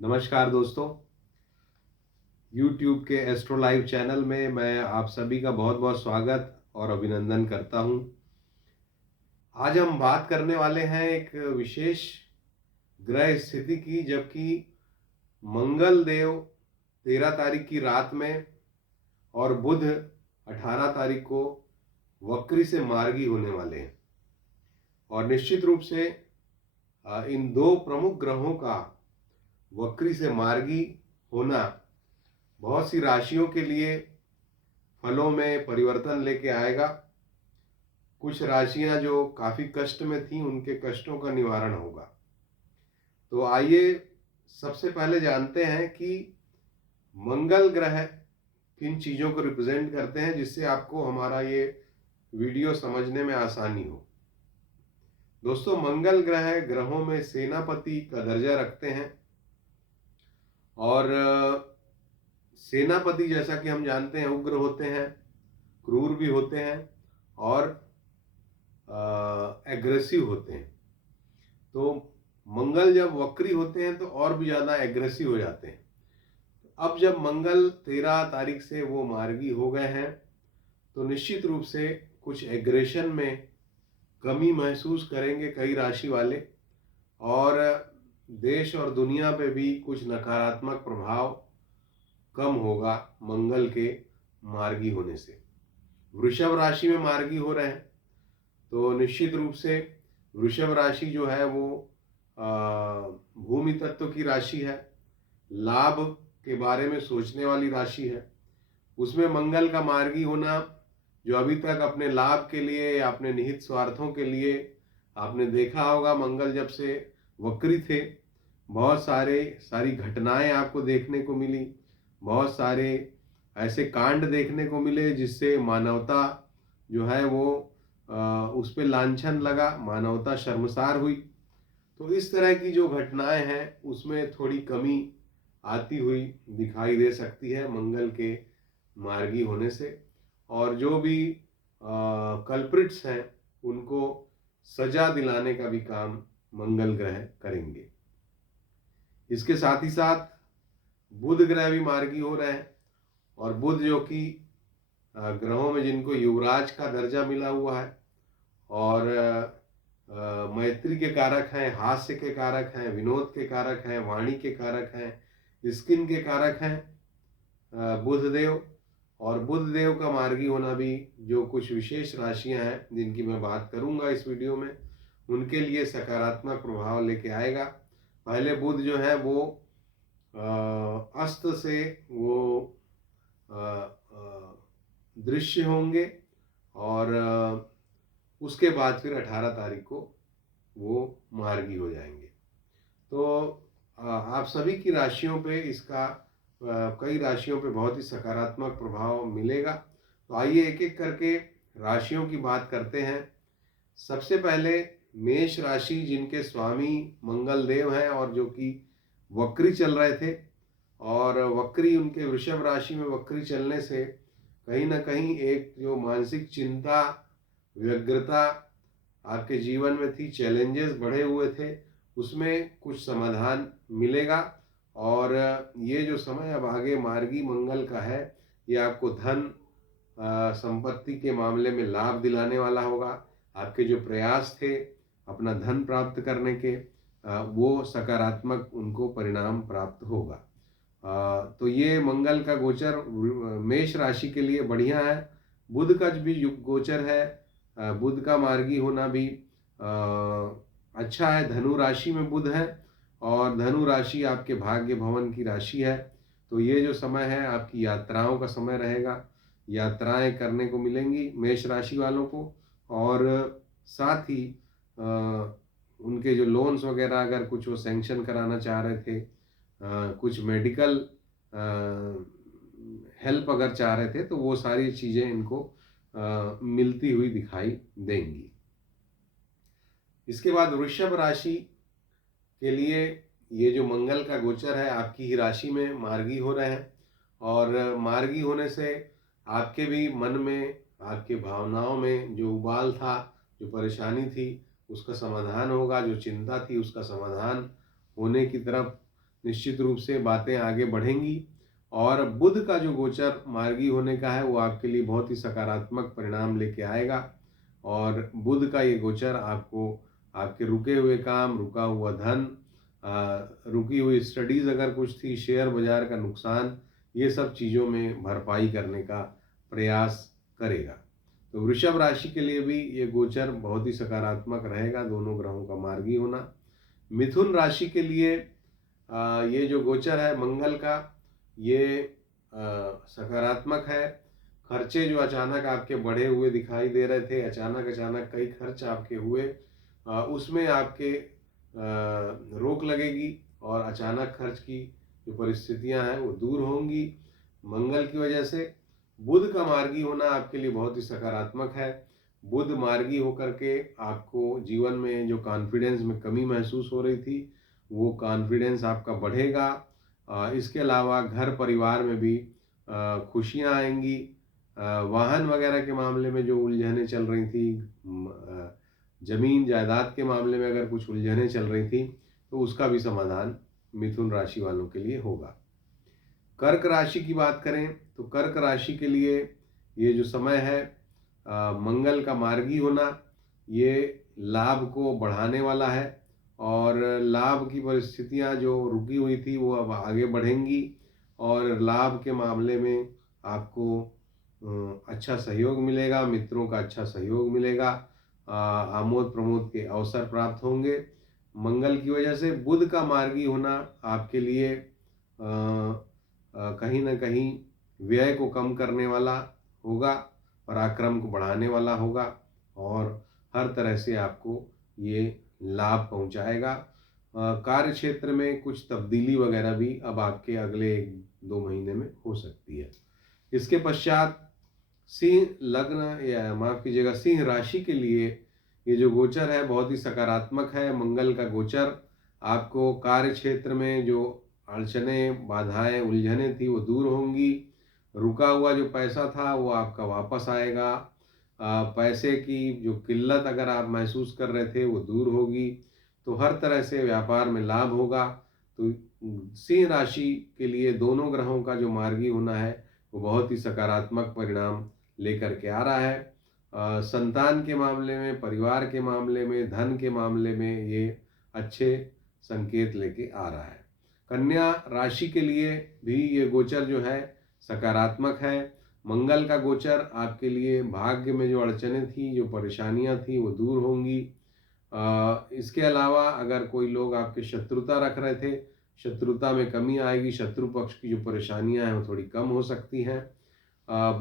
नमस्कार दोस्तों। YouTube के एस्ट्रो लाइव चैनल में मैं आप सभी का बहुत बहुत स्वागत और अभिनंदन करता हूं। आज हम बात करने वाले हैं एक विशेष ग्रह स्थिति की, जबकि मंगल देव 13 तारीख की रात में और बुध 18 तारीख को वक्री से मार्गी होने वाले हैं। और निश्चित रूप से इन दो प्रमुख ग्रहों का वक्री से मार्गी होना बहुत सी राशियों के लिए फलों में परिवर्तन लेके आएगा। कुछ राशियां जो काफ़ी कष्ट में थीं, उनके कष्टों का निवारण होगा। तो आइए सबसे पहले जानते हैं कि मंगल ग्रह किन चीज़ों को रिप्रेजेंट करते हैं, जिससे आपको हमारा ये वीडियो समझने में आसानी हो। दोस्तों, मंगल ग्रह ग्रहों में सेनापति का दर्जा रखते हैं और सेनापति, जैसा कि हम जानते हैं, उग्र होते हैं, क्रूर भी होते हैं और एग्रेसिव होते हैं। तो मंगल जब वक्री होते हैं तो और भी ज़्यादा एग्रेसिव हो जाते हैं। अब जब मंगल 13 तारीख से वो मार्गी हो गए हैं तो निश्चित रूप से कुछ एग्रेशन में कमी महसूस करेंगे कई राशि वाले, और देश और दुनिया पे भी कुछ नकारात्मक प्रभाव कम होगा मंगल के मार्गी होने से। वृषभ राशि में मार्गी हो रहे हैं तो निश्चित रूप से वृषभ राशि जो है वो भूमि तत्व की राशि है, लाभ के बारे में सोचने वाली राशि है। उसमें मंगल का मार्गी होना, जो अभी तक अपने लाभ के लिए या अपने निहित स्वार्थों के लिए, आपने देखा होगा मंगल जब से वक्री थे बहुत सारी घटनाएं आपको देखने को मिली, बहुत सारे ऐसे कांड देखने को मिले जिससे मानवता जो है वो उस पर लांछन लगा, मानवता शर्मसार हुई। तो इस तरह की जो घटनाएं हैं उसमें थोड़ी कमी आती हुई दिखाई दे सकती है मंगल के मार्गी होने से, और जो भी कल्प्रिट्स हैं उनको सजा दिलाने का भी काम मंगल ग्रह करेंगे। इसके साथ ही साथ बुध ग्रह भी मार्गी हो रहे हैं, और बुध जो कि ग्रहों में जिनको युवराज का दर्जा मिला हुआ है और मैत्री के कारक हैं, हास्य के कारक हैं, विनोद के कारक हैं, वाणी के कारक हैं, स्किन के कारक हैं बुध देव। और बुध देव का मार्गी होना भी जो कुछ विशेष राशियां हैं जिनकी मैं बात करूंगा इस वीडियो में, उनके लिए सकारात्मक प्रभाव लेके आएगा। पहले बुध जो है वो अस्त से वो दृश्य होंगे और उसके बाद फिर 18 तारीख को वो मार्गी हो जाएंगे। तो आप सभी की राशियों पे इसका कई राशियों पे बहुत ही सकारात्मक प्रभाव मिलेगा। तो आइए एक एक करके राशियों की बात करते हैं। सबसे पहले मेष राशि, जिनके स्वामी मंगल देव हैं और जो कि वक्री चल रहे थे, और वक्री उनके वृषभ राशि में वक्री चलने से कहीं ना कहीं एक जो मानसिक चिंता, व्यग्रता आपके जीवन में थी, चैलेंजेस बढ़े हुए थे, उसमें कुछ समाधान मिलेगा। और ये जो समय अब आगे मार्गी मंगल का है, ये आपको धन संपत्ति के मामले में लाभ दिलाने वाला होगा। आपके जो प्रयास थे अपना धन प्राप्त करने के, वो सकारात्मक उनको परिणाम प्राप्त होगा। तो ये मंगल का गोचर मेष राशि के लिए बढ़िया है। बुध का भी गोचर है, बुध का मार्गी होना भी अच्छा है। धनु राशि में बुध है और धनु राशि आपके भाग्य भवन की राशि है। तो ये जो समय है आपकी यात्राओं का समय रहेगा, यात्राएं करने को मिलेंगी मेष राशि वालों को। और साथ ही उनके जो लोन्स वगैरह अगर कुछ वो सैंक्शन कराना चाह रहे थे, कुछ मेडिकल हेल्प अगर चाह रहे थे, तो वो सारी चीज़ें इनको मिलती हुई दिखाई देंगी। इसके बाद वृषभ राशि के लिए ये जो मंगल का गोचर है आपकी ही राशि में मार्गी हो रहे हैं, और मार्गी होने से आपके भी मन में, आपके भावनाओं में जो उबाल था, जो परेशानी थी, उसका समाधान होगा। जो चिंता थी उसका समाधान होने की तरफ निश्चित रूप से बातें आगे बढ़ेंगी। और बुध का जो गोचर मार्गी होने का है वो आपके लिए बहुत ही सकारात्मक परिणाम लेके आएगा। और बुध का ये गोचर आपको आपके रुके हुए काम, रुका हुआ धन, रुकी हुई स्टडीज़ अगर कुछ थी, शेयर बाजार का नुकसान, ये सब चीज़ों में भरपाई करने का प्रयास करेगा। तो वृषभ राशि के लिए भी ये गोचर बहुत ही सकारात्मक रहेगा, दोनों ग्रहों का मार्गी होना। मिथुन राशि के लिए ये जो गोचर है मंगल का, ये सकारात्मक है। खर्चे जो अचानक आपके बढ़े हुए दिखाई दे रहे थे, अचानक अचानक कई खर्च आपके हुए, उसमें आपके रोक लगेगी और अचानक खर्च की जो परिस्थितियां हैं वो दूर होंगी मंगल की वजह से। बुध का मार्गी होना आपके लिए बहुत ही सकारात्मक है। बुध मार्गी होकर के आपको जीवन में जो कॉन्फिडेंस में कमी महसूस हो रही थी, वो कॉन्फिडेंस आपका बढ़ेगा। इसके अलावा घर परिवार में भी खुशियां आएंगी। वाहन वगैरह के मामले में जो उलझनें चल रही थी, जमीन जायदाद के मामले में अगर कुछ उलझनें चल रही थी, तो उसका भी समाधान मिथुन राशि वालों के लिए होगा। कर्क राशि की बात करें तो कर्क राशि के लिए ये जो समय है, मंगल का मार्गी होना, ये लाभ को बढ़ाने वाला है। और लाभ की परिस्थितियां जो रुकी हुई थी वो अब आगे बढ़ेंगी और लाभ के मामले में आपको अच्छा सहयोग मिलेगा, मित्रों का अच्छा सहयोग मिलेगा, आमोद प्रमोद के अवसर प्राप्त होंगे मंगल की वजह से। बुध का मार्गी होना आपके लिए कहीं ना कहीं व्यय को कम करने वाला होगा, पराक्रम को बढ़ाने वाला होगा और हर तरह से आपको ये लाभ पहुंचाएगा। कार्य क्षेत्र में कुछ तब्दीली वगैरह भी अब आपके अगले 1-2 महीने में हो सकती है। इसके पश्चात सिंह लग्न, या माफ कीजिएगा, सिंह राशि के लिए ये जो गोचर है बहुत ही सकारात्मक है। मंगल का गोचर आपको कार्य क्षेत्र में जो अड़चने, बाधाएं, उलझनें थी वो दूर होंगी। रुका हुआ जो पैसा था वो आपका वापस आएगा। पैसे की जो किल्लत अगर आप महसूस कर रहे थे वो दूर होगी। तो हर तरह से व्यापार में लाभ होगा। तो सिंह राशि के लिए दोनों ग्रहों का जो मार्गी होना है वो बहुत ही सकारात्मक परिणाम लेकर के आ रहा है। संतान के मामले में, परिवार के मामले में, धन के मामले में ये अच्छे संकेत लेके आ रहा है। कन्या राशि के लिए भी ये गोचर जो है सकारात्मक है। मंगल का गोचर आपके लिए भाग्य में जो अड़चनें थी, जो परेशानियां थी वो दूर होंगी। इसके अलावा अगर कोई लोग आपके शत्रुता रख रहे थे, शत्रुता में कमी आएगी, शत्रु पक्ष की जो परेशानियां हैं वो थोड़ी कम हो सकती हैं।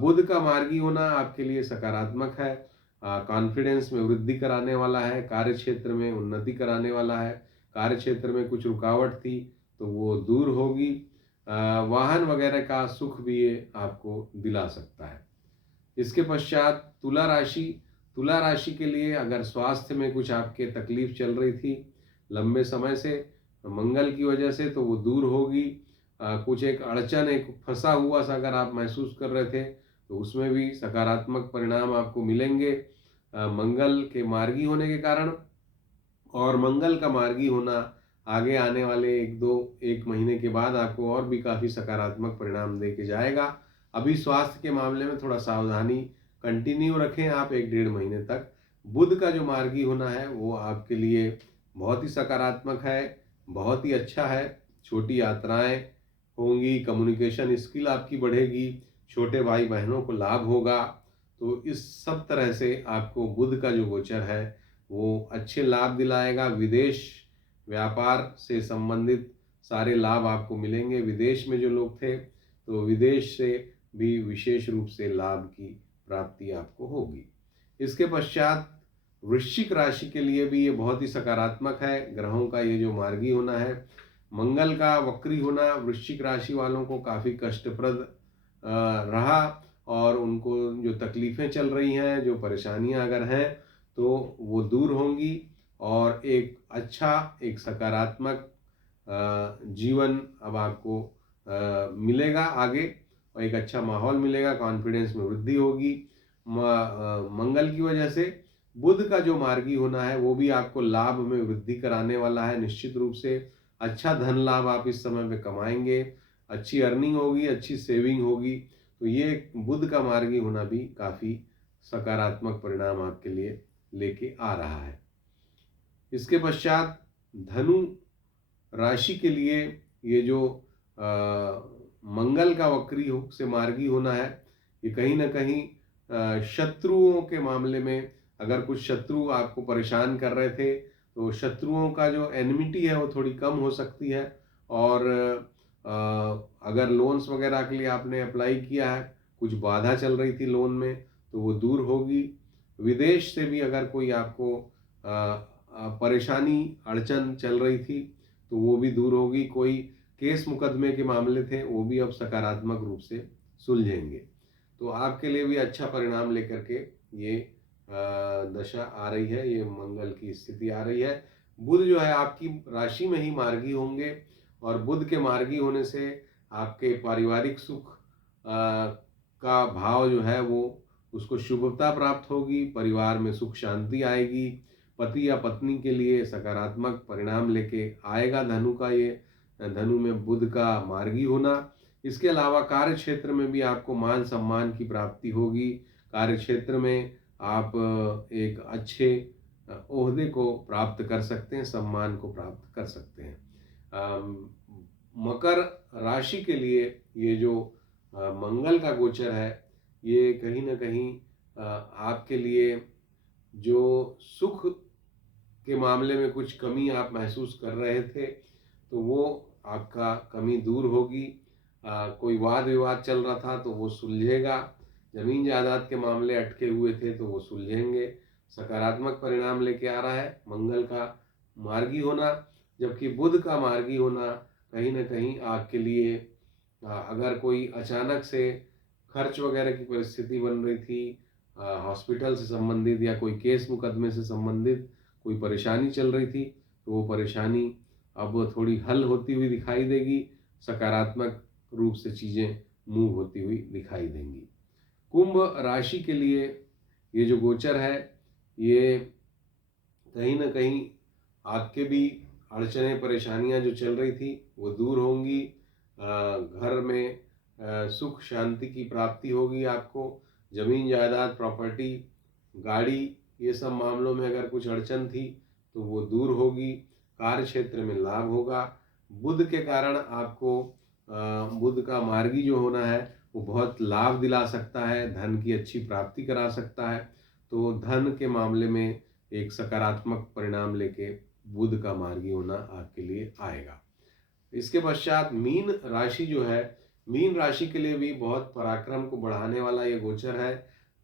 बुध का मार्गी होना आपके लिए सकारात्मक है, कॉन्फिडेंस में वृद्धि कराने वाला है, कार्य क्षेत्र में उन्नति कराने वाला है। कार्य क्षेत्र में कुछ रुकावट थी तो वो दूर होगी। वाहन वगैरह का सुख भी ये आपको दिला सकता है। इसके पश्चात तुला राशि। तुला राशि के लिए अगर स्वास्थ्य में कुछ आपके तकलीफ चल रही थी लंबे समय से मंगल की वजह से, तो वो दूर होगी। कुछ एक अड़चन, एक फंसा हुआ सा अगर आप महसूस कर रहे थे तो उसमें भी सकारात्मक परिणाम आपको मिलेंगे मंगल के मार्गी होने के कारण। और मंगल का मार्गी होना आगे आने वाले 1 महीने के बाद आपको और भी काफ़ी सकारात्मक परिणाम दे के जाएगा। अभी स्वास्थ्य के मामले में थोड़ा सावधानी कंटिन्यू रखें आप 1-1.5 महीने तक। बुध का जो मार्गी होना है वो आपके लिए बहुत ही सकारात्मक है, बहुत ही अच्छा है। छोटी यात्राएं होंगी, कम्युनिकेशन स्किल आपकी बढ़ेगी, छोटे भाई बहनों को लाभ होगा। तो इस सब तरह से आपको बुध का जो गोचर है वो अच्छे लाभ दिलाएगा। विदेश व्यापार से संबंधित सारे लाभ आपको मिलेंगे। विदेश में जो लोग थे तो विदेश से भी विशेष रूप से लाभ की प्राप्ति आपको होगी। इसके पश्चात वृश्चिक राशि के लिए भी ये बहुत ही सकारात्मक है। ग्रहों का ये जो मार्गी होना है, मंगल का वक्री होना वृश्चिक राशि वालों को काफ़ी कष्टप्रद रहा और उनको जो तकलीफ़ें चल रही हैं, जो परेशानियां अगर हैं तो वो दूर होंगी और एक अच्छा, एक सकारात्मक जीवन अब आपको मिलेगा आगे और एक अच्छा माहौल मिलेगा, कॉन्फिडेंस में वृद्धि होगी मंगल की वजह से। बुध का जो मार्गी होना है वो भी आपको लाभ में वृद्धि कराने वाला है निश्चित रूप से। अच्छा धन लाभ आप इस समय पे कमाएंगे, अच्छी अर्निंग होगी, अच्छी सेविंग होगी। तो ये बुध का मार्गी होना भी काफ़ी सकारात्मक परिणाम आपके लिए लेके आ रहा है। इसके पश्चात धनु राशि के लिए ये जो मंगल का वक्री हो से मार्गी होना है, ये कहीं ना कहीं शत्रुओं के मामले में, अगर कुछ शत्रु आपको परेशान कर रहे थे तो शत्रुओं का जो एनमिटी है वो थोड़ी कम हो सकती है। और अगर लोन्स वगैरह के लिए आपने अप्लाई किया है, कुछ बाधा चल रही थी लोन में, तो वो दूर होगी। विदेश से भी अगर कोई आपको परेशानी अड़चन चल रही थी तो वो भी दूर होगी। कोई केस मुकदमे के मामले थे वो भी अब सकारात्मक रूप से सुलझेंगे। तो आपके लिए भी अच्छा परिणाम लेकर के ये दशा आ रही है, ये मंगल की स्थिति आ रही है। बुध जो है आपकी राशि में ही मार्गी होंगे, और बुध के मार्गी होने से आपके पारिवारिक सुख का भाव जो है वो उसको शुभता प्राप्त होगी, परिवार में सुख शांति आएगी, पति या पत्नी के लिए सकारात्मक परिणाम लेके आएगा धनु का ये धनु में बुध का मार्गी होना। इसके अलावा कार्य क्षेत्र में भी आपको मान सम्मान की प्राप्ति होगी। कार्य क्षेत्र में आप एक अच्छे ओहदे को प्राप्त कर सकते हैं, सम्मान को प्राप्त कर सकते हैं। मकर राशि के लिए ये जो मंगल का गोचर है, ये कहीं ना कहीं आपके लिए जो सुख के मामले में कुछ कमी आप महसूस कर रहे थे तो वो आपका कमी दूर होगी। कोई वाद विवाद चल रहा था तो वो सुलझेगा। जमीन जायदाद के मामले अटके हुए थे तो वो सुलझेंगे। सकारात्मक परिणाम लेके आ रहा है मंगल का मार्गी होना। जबकि बुध का मार्गी होना कहीं ना कहीं आपके लिए अगर कोई अचानक से खर्च वगैरह की परिस्थिति बन रही थी, हॉस्पिटल से संबंधित या कोई केस मुकदमे से संबंधित कोई परेशानी चल रही थी, तो वो परेशानी अब थोड़ी हल होती हुई दिखाई देगी। सकारात्मक रूप से चीज़ें मूव होती हुई दिखाई देंगी। कुंभ राशि के लिए ये जो गोचर है, ये कहीं ना कहीं आपके भी अड़चनें परेशानियां जो चल रही थी वो दूर होंगी। घर में सुख शांति की प्राप्ति होगी आपको। जमीन जायदाद प्रॉपर्टी गाड़ी ये सब मामलों में अगर कुछ अड़चन थी तो वो दूर होगी। कार्य क्षेत्र में लाभ होगा। बुध के कारण आपको बुध का मार्गी जो होना है वो बहुत लाभ दिला सकता है, धन की अच्छी प्राप्ति करा सकता है। तो धन के मामले में एक सकारात्मक परिणाम लेके बुध का मार्गी होना आपके लिए आएगा। इसके पश्चात मीन राशि जो है, मीन राशि के लिए भी बहुत पराक्रम को बढ़ाने वाला ये गोचर है।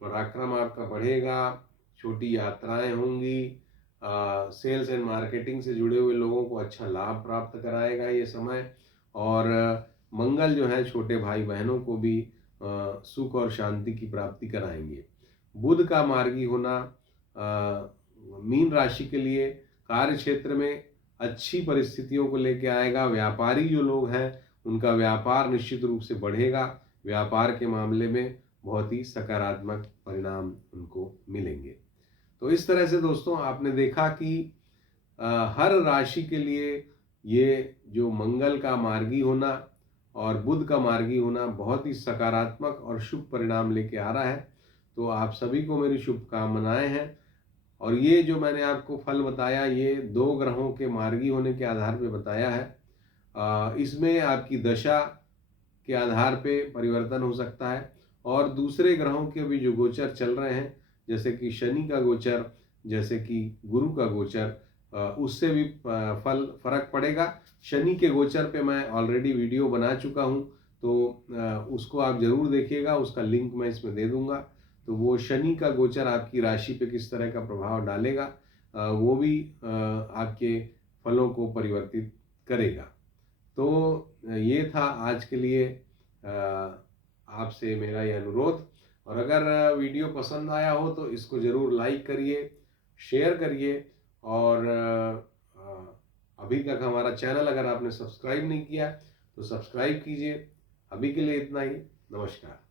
पराक्रम आपका बढ़ेगा, छोटी यात्राएं होंगी, सेल्स एंड मार्केटिंग से जुड़े हुए लोगों को अच्छा लाभ प्राप्त कराएगा ये समय। और मंगल जो है छोटे भाई बहनों को भी सुख और शांति की प्राप्ति कराएंगे। बुध का मार्गी होना मीन राशि के लिए कार्य क्षेत्र में अच्छी परिस्थितियों को लेकर आएगा। व्यापारी जो लोग हैं उनका व्यापार निश्चित रूप से बढ़ेगा। व्यापार के मामले में बहुत ही सकारात्मक परिणाम उनको मिलेंगे। तो इस तरह से दोस्तों आपने देखा कि हर राशि के लिए ये जो मंगल का मार्गी होना और बुध का मार्गी होना बहुत ही सकारात्मक और शुभ परिणाम लेके आ रहा है। तो आप सभी को मेरी शुभकामनाएं हैं। और ये जो मैंने आपको फल बताया ये 2 ग्रहों के मार्गी होने के आधार पे बताया है। इसमें आपकी दशा के आधार पे परिवर्तन हो सकता है, और दूसरे ग्रहों के भी जो गोचर चल रहे हैं जैसे कि शनि का गोचर, जैसे कि गुरु का गोचर, उससे भी फर्क पड़ेगा। शनि के गोचर पे मैं ऑलरेडी वीडियो बना चुका हूँ, तो उसको आप ज़रूर देखिएगा, उसका लिंक मैं इसमें दे दूँगा। तो वो शनि का गोचर आपकी राशि पे किस तरह का प्रभाव डालेगा वो भी आपके फलों को परिवर्तित करेगा। तो ये था आज के लिए आपसे मेरा ये अनुरोध। और अगर वीडियो पसंद आया हो तो इसको ज़रूर लाइक करिए, शेयर करिए, और अभी तक हमारा चैनल अगर आपने सब्सक्राइब नहीं किया तो सब्सक्राइब कीजिए। अभी के लिए इतना ही। नमस्कार।